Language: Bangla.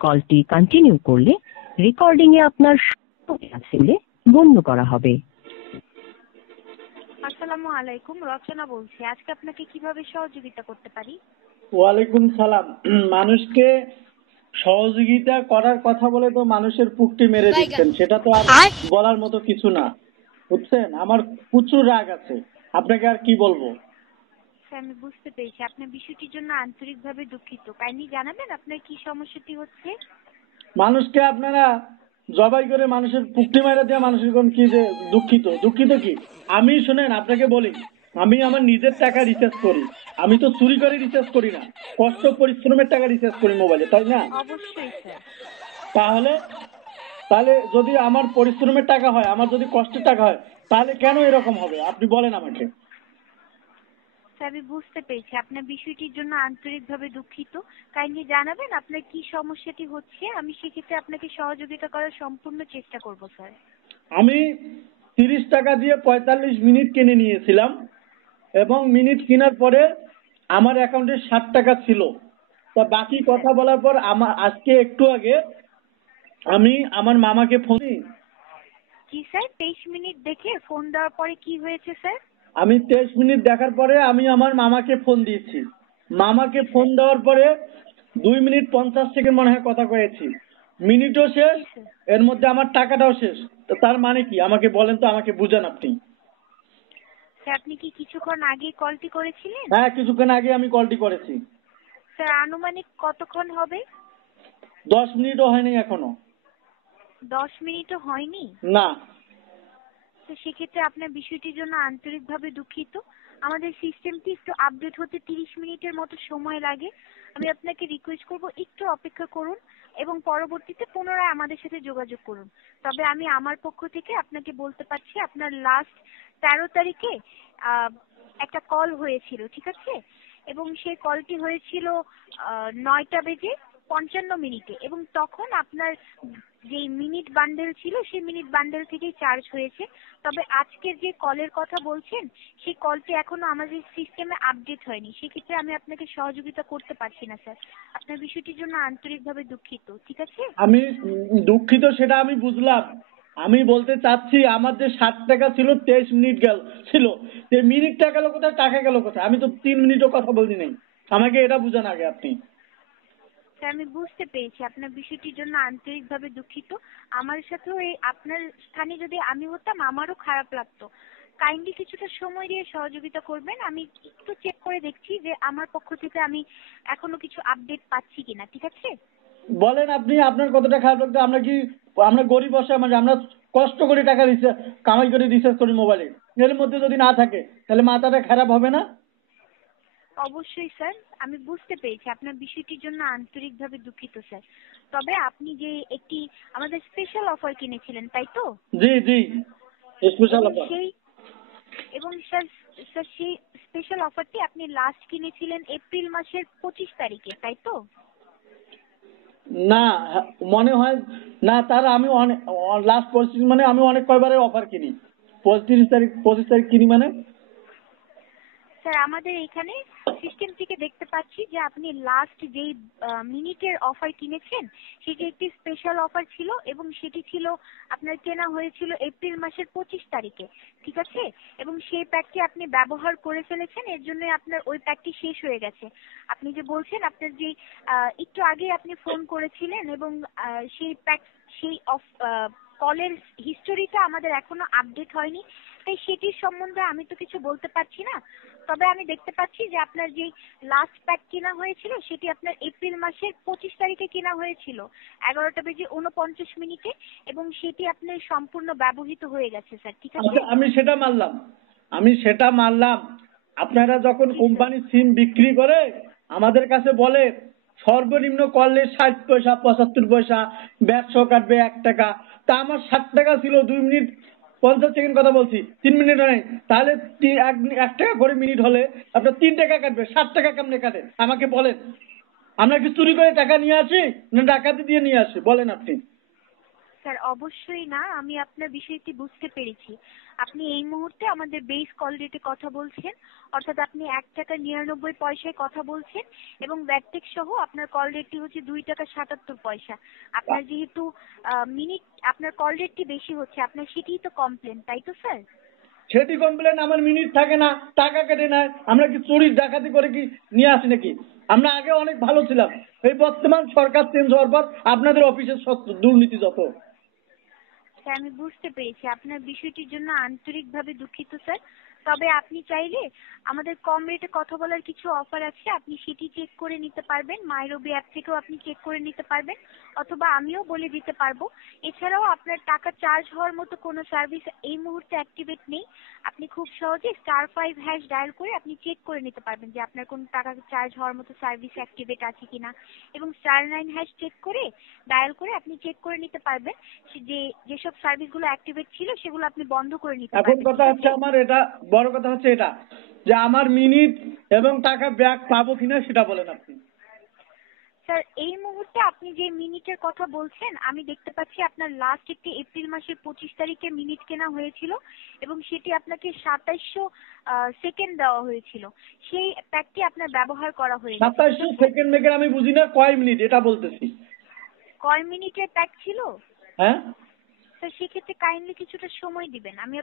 কলটি কন্টিনিউ করলে রেকর্ডিং এ আপনার আছে বলে গণ্য করা হবে। আসসালামু আলাইকুম, রচনা বলছি। আজকে আপনাকে কিভাবে সহযোগিতা করতে পারি? ওয়ালাইকুম সালাম। মানুষকে সহযোগিতা করার কথা বলে তো মানুষের পুকটি মেরে দিচ্ছেন, সেটা তো আর বলার মতো কিছু না, বুঝছেন? আমার প্রচুর রাগ আছে, আপনাকে আর কি বলবো। আমি বুঝতে পেরেছি। আপনার বিষয়টির জন্য আন্তরিকভাবে দুঃখিত। কাইন্ডলি জানাবেন আপনার কি সমস্যাটি হচ্ছে? মানুষকে আপনারা জবাই করে মানুষের পুকটি মেরে দিয়ে মানুষের কোন কি যে দুঃখিত দুঃখিত কি? আমি শুনেন আপনাকে বলি, আমি আমার নিজের টাকা রিচার্জ করি। আমি তো চুরি করে রিচার্জ করি না, কষ্ট পরিশ্রমের টাকা রিচার্জ করি মোবাইলে, তাই না? অবশ্যই স্যার। তাহলে তাহলে যদি আমার পরিশ্রমের টাকা হয়, আমার যদি কষ্টের টাকা হয়, তাহলে কেন এরকম হবে আপনি বলেন আমাকে। আমি বুঝতে পেরেছি। আপনার বিষয়টির জন্য আন্তরিকভাবে দুঃখিত। কাইন্ডলি জানাবেন আপনার কি সমস্যাটি হচ্ছে। আমি সেক্ষেত্রে আপনাকে সহযোগিতা করার সম্পূর্ণ চেষ্টা করব স্যার। আমি 30 টাকা দিয়ে 45 মিনিট কিনে নিয়েছিলাম এবং মিনিট কেনার পরে আমার অ্যাকাউন্টে 60 টাকা ছিল। তা বাকি কথা বলার পর আজকে একটু আগে আমি আমার মামাকে ফোন। কি স্যার, 23 মিনিট দেখে ফোন দেওয়ার পরে কি হয়েছে স্যার? আমি 23 মিনিট দেখার পরে আমি আমার মামাকে ফোন দিয়েছি। মামাকে ফোন দেওয়ার পরে 2 মিনিট 50 সেকেন্ড মনে হয় কথা কয়েছি, মিনিটও শেষ, এর মধ্যে আমার টাকাটাও শেষ। তো তার মানে কি আমাকে বলেন তো, আমাকে বুঝান আপনি। স্যার আপনি কি কিছুক্ষণ আগে কলটি করেছিলেন? হ্যাঁ, কিছুক্ষণ আগে আমি কলটি করেছি। স্যার আনুমানিক কতক্ষণ হবে? 10 মিনিটও হয়নি এখনো। 10 মিনিটও হয়নি? না। তো সেক্ষেত্রে আপনার বিষয়টির জন্য আন্তরিকভাবে দুঃখিত। আমাদের সিস্টেমটি একটু আপডেট হতে 30 মিনিটের মতো সময় লাগে। আমি আপনাকে রিকোয়েস্ট করব একটু অপেক্ষা করুন এবং পরবর্তীতে পুনরায় আমাদের সাথে যোগাযোগ করুন। তবে আমি আমার পক্ষ থেকে আপনাকে বলতে পারছি আপনার লাস্ট 13 তারিখে একটা কল হয়েছিল, ঠিক আছে? এবং সেই কলটি হয়েছিল 9:55 এবং তখন আপনার যে মিনিট বান্ডেল ছিল সেই মিনিট বান্ডেল থেকেই চার্জ হয়েছে। তবে আজকের যে কলের কথা বলছেন সেই কলটি এখনো আমাদের সিস্টেমে আপডেট হয়নি। সেক্ষেত্রে আমি আপনাকে সহযোগিতা করতে পারছি না স্যার। আপনার বিষয়টির জন্য আন্তরিকভাবে দুঃখিত, ঠিক আছে? আমি দুঃখিত, সেটা আমি বুঝলাম। আমি বলতে চাচ্ছি আমার যে 60 টাকা ছিল 23 মিনিট ছিল, যে মিনিটটা গেল কোথায়, টাকা গেল কোথায়? আমি তো 3 মিনিটও কথা বলছি নাই। আমাকে এটা বুঝান আগে আপনি। স্যার আমি বুঝতে পেরেছি আপনার বিষয়টির জন্য আন্তরিকভাবে দুঃখিত। আমার সাথেও এই আপনার স্থানে যদি আমি হতাম আমারও খারাপ লাগতো। কাইন্ডলি কিছুটা সময় দিয়ে সহযোগিতা করবেন। আমি একটু চেক করে দেখছি যে আমার পক্ষ থেকে আমি এখনো কিছু আপডেট পাচ্ছি কিনা, ঠিক আছে? বলেন আপনি, আপনার কতটা খারাপ লাগতো? আমরা গরিব অসহায় মানুষ, আমরা কষ্ট করে টাকা কামাই করে রিচার্জ করি মোবাইলে। এর মধ্যে যদি না থাকে তাহলে মাথাটা খারাপ হবে না? অবশ্যই স্যার, আমি বুঝতে পেরেছি আপনার বিষয়টির জন্য আন্তরিকভাবে দুঃখিত স্যার। তবে আপনি যে একটি আমাদের স্পেশাল অফার কিনেছিলেন, তাই তো? জি জি, স্পেশাল এবং অফার। স্যার স্যার সেই স্পেশাল অফারটি আপনি লাস্ট কিনেছিলেন এপ্রিল মাসের 25 তারিখে, তাই তো? না, মনে হয় না। তার আমি লাস্ট 25 মানে আমি অনেক কয়বারে অফার কিনি। 25 তারিখ কিনি মানে। স্যার আমাদের এখানে সিস্টেম থেকে দেখতে পাচ্ছি যে আপনি লাস্ট যেই মিনিটের অফার কিনেছেন সেটি একটি স্পেশাল অফার ছিল এবং সেটি ছিল আপনার কেনা হয়েছিল এপ্রিল মাসের 25 তারিখে, ঠিক আছে? এবং সেই প্যাকটি আপনি ব্যবহার করে ফেলেছেন, এর জন্য আপনার ওই প্যাকটি শেষ হয়ে গেছে। আপনি যে বলছেন আপনার যে একটু আগে আপনি ফোন করেছিলেন এবং সেই প্যাক সেই কলের হিস্টোরিটা আমাদের এখনো আপডেট হয়নি, তাই সেটির সম্বন্ধে আমি তো কিছু বলতে পারছি না। তবে আমি দেখতে পাচ্ছি যে আপনার যে লাস্ট প্যাক কেনা হয়েছিল সেটি আপনার এপ্রিল মাসের 25 তারিখে কেনা হয়েছিল 11:49 এবং সেটি আপনার সম্পূর্ণ ব্যবহৃত হয়ে গেছে স্যার, ঠিক আছে? আচ্ছা, আমি সেটা মানলাম। আপনারা যখন কোম্পানির সিম বিক্রি করে আমাদের কাছে বলে সর্বনিম্ন করলে 60 পয়সা 75 পয়সা ব্যবসা কাটবে 1 টাকা। তা আমার 60 টাকা ছিল, 2 মিনিট 50 সেকেন্ড কথা বলছি, 3 মিনিট হয়, তাহলে 1 টাকা করে মিনিট হলে আপনার 3 টাকা কাটবে, 60 টাকা কেমনে কাটে আমাকে বলেন। আমরা কি চুরি করে টাকা নিয়ে আসি না ডাকাতি দিয়ে নিয়ে আসি, বলেন আপনি। স্যার অবশ্যই না, আমি আপনার বিষয়টি বুঝতে পেরেছি। আপনি এই মুহূর্তে আমাদের বেস কল রেটে কথা বলছেন, অর্থাৎ আপনি 1 টাকা 99 পয়সায় কথা বলছেন এবং ভ্যাটটেক্স সহ আপনার কল রেটটি হচ্ছে 2 টাকা 77 পয়সা। আপনার যেহেতু মিনিট আপনার কল রেটটি বেশি হচ্ছে, আপনার সেটিই তো কমপ্লেন, তাই তো স্যার? সেটি কমপ্লেন, আমার মিনিট থাকে না, টাকা কেটে নেয়। আমরা কি চুরি ডাকাতি করে কি নিয়ে আসি নাকি? আমরা আগে অনেক ভালো ছিলাম। এই বর্তমান সরকার চেঞ্জ হওয়ার পর আপনাদের অফিসের দুর্নীতি যত। স্যার আমি বুঝতে পেরেছি, আপনার বিষয়টির জন্য আন্তরিকভাবে দুঃখিত স্যার। তবে আপনি চাইলে আমাদের কম রেটে কথা বলার কিছু অফার আছে, আপনি সেটি চেক করে নিতে পারবেন। মাইরবি অ্যাপ থেকেও আপনি চেক করে নিতে পারবেন, অথবা আমিও বলে দিতে পারবো। এছাড়াও আপনার টাকা চার্জ হওয়ার মতো কোনো সার্ভিস এই মুহূর্তে অ্যাক্টিভেট নেই। আপনি খুব সহজে *5# ডায়াল করে আপনি চেক করে নিতে পারবেন যে আপনার কোনো টাকা চার্জ হওয়ার মতো সার্ভিস অ্যাক্টিভেট আছে কিনা, এবং *9# চেক করে ডায়াল করে আপনি চেক করে নিতে পারবেন যে যেসব সার্ভিসগুলো অ্যাক্টিভেট ছিল সেগুলো আপনি বন্ধ করে নিতে এখন পারবেন। কথা হচ্ছে আমার এটা বড় কথা হচ্ছে এটা যে আমার মিনিট এবং টাকা ব্যাক পাবো কিনা সেটা বলেন আপনি। স্যার এই মুহূর্তে আপনি যে মিনিটের কথা বলছেন, আমি দেখতে পাচ্ছি আপনার লাস্ট একটি এপ্রিল মাসের 25 তারিখে মিনিট কেনা হয়েছিল এবং সেটি আপনাকে 2700 সেকেন্ড দেওয়া হয়েছিল। সেই প্যাকটি আপনার ব্যবহার করা হয়েছে। 2700 সেকেন্ড মেকের আমি বুঝি না, কয় মিনিট এটা বলতেছি। কয় মিনিটের প্যাক ছিল? হ্যাঁ স্যার সেক্ষেত্রে কাইন্ডলি কিছুটা সময় দিবেন, আমি